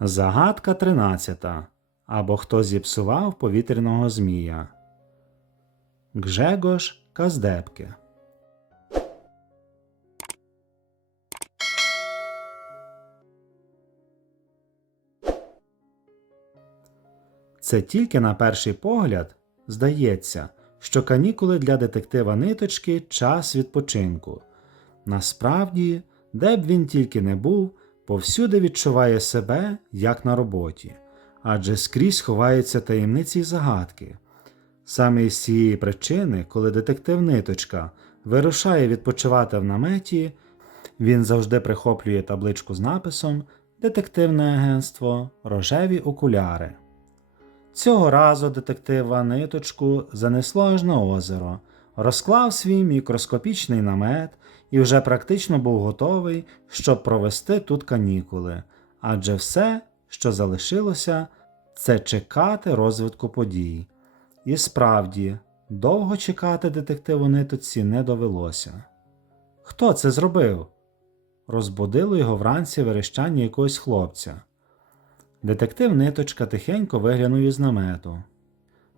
Загадка 13. Або хто зіпсував повітряного змія. Гжегош Каздепки. Це тільки на перший погляд здається, що канікули для детектива ниточки час відпочинку. Насправді, де б він тільки не був, повсюди відчуває себе як на роботі, адже скрізь ховаються таємниці й загадки. Саме із цієї причини, коли детектив ниточка вирушає відпочивати в наметі, він завжди прихоплює табличку з написом Детективне агентство Рожеві окуляри. Цього разу детектива ниточку занесло аж на озеро, розклав свій мікроскопічний намет і вже практично був готовий, щоб провести тут канікули, адже все, що залишилося, це чекати розвитку подій. І справді, довго чекати детективу ниточці не довелося. Хто це зробив? Розбудило його вранці верещання якогось хлопця. Детектив ниточка тихенько виглянув із намету.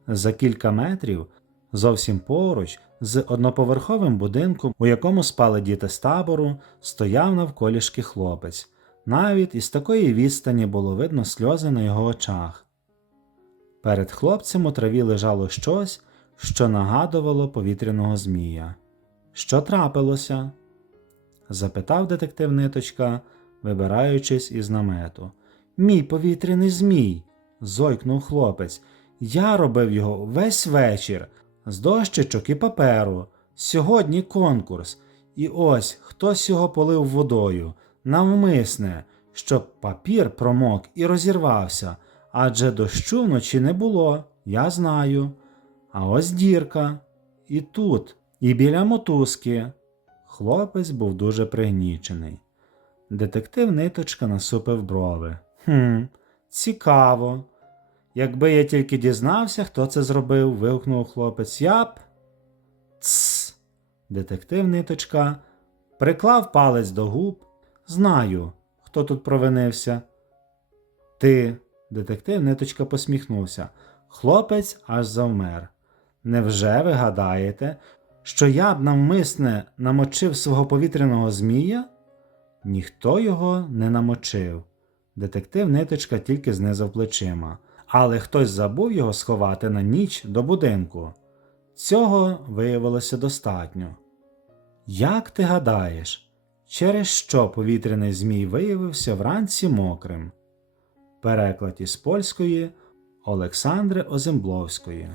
За кілька метрів, зовсім поруч, з одноповерховим будинком, у якому спали діти з табору, стояв навколішки хлопець. Навіть із такої відстані було видно сльози на його очах. Перед хлопцем у траві лежало щось, що нагадувало повітряного змія. Що трапилося? запитав детектив ниточка, вибираючись із намету. Мій повітряний змій. зойкнув хлопець. Я робив його весь вечір, з дощечок і паперу. Сьогодні конкурс. І ось хтось його полив водою, навмисне, щоб папір промок і розірвався, адже дощу вночі не було, я знаю. А ось дірка. І тут, і біля мотузки. Хлопець був дуже пригнічений. Детектив ниточка насупив брови. Хм, цікаво. Якби я тільки дізнався, хто це зробив, вигукнув хлопець. Я б. Тсс. Детектив ниточка приклав палець до губ. Знаю, хто тут провинився. Ти, детектив ниточка посміхнувся. Хлопець аж завмер. Невже ви гадаєте, що я б навмисне намочив свого повітряного змія? Ніхто його не намочив. Детектив ниточка тільки знизав плечима, але хтось забув його сховати на ніч до будинку. Цього виявилося достатньо. Як ти гадаєш, через що повітряний змій виявився вранці мокрим? Переклад із польської Олександри Озембловської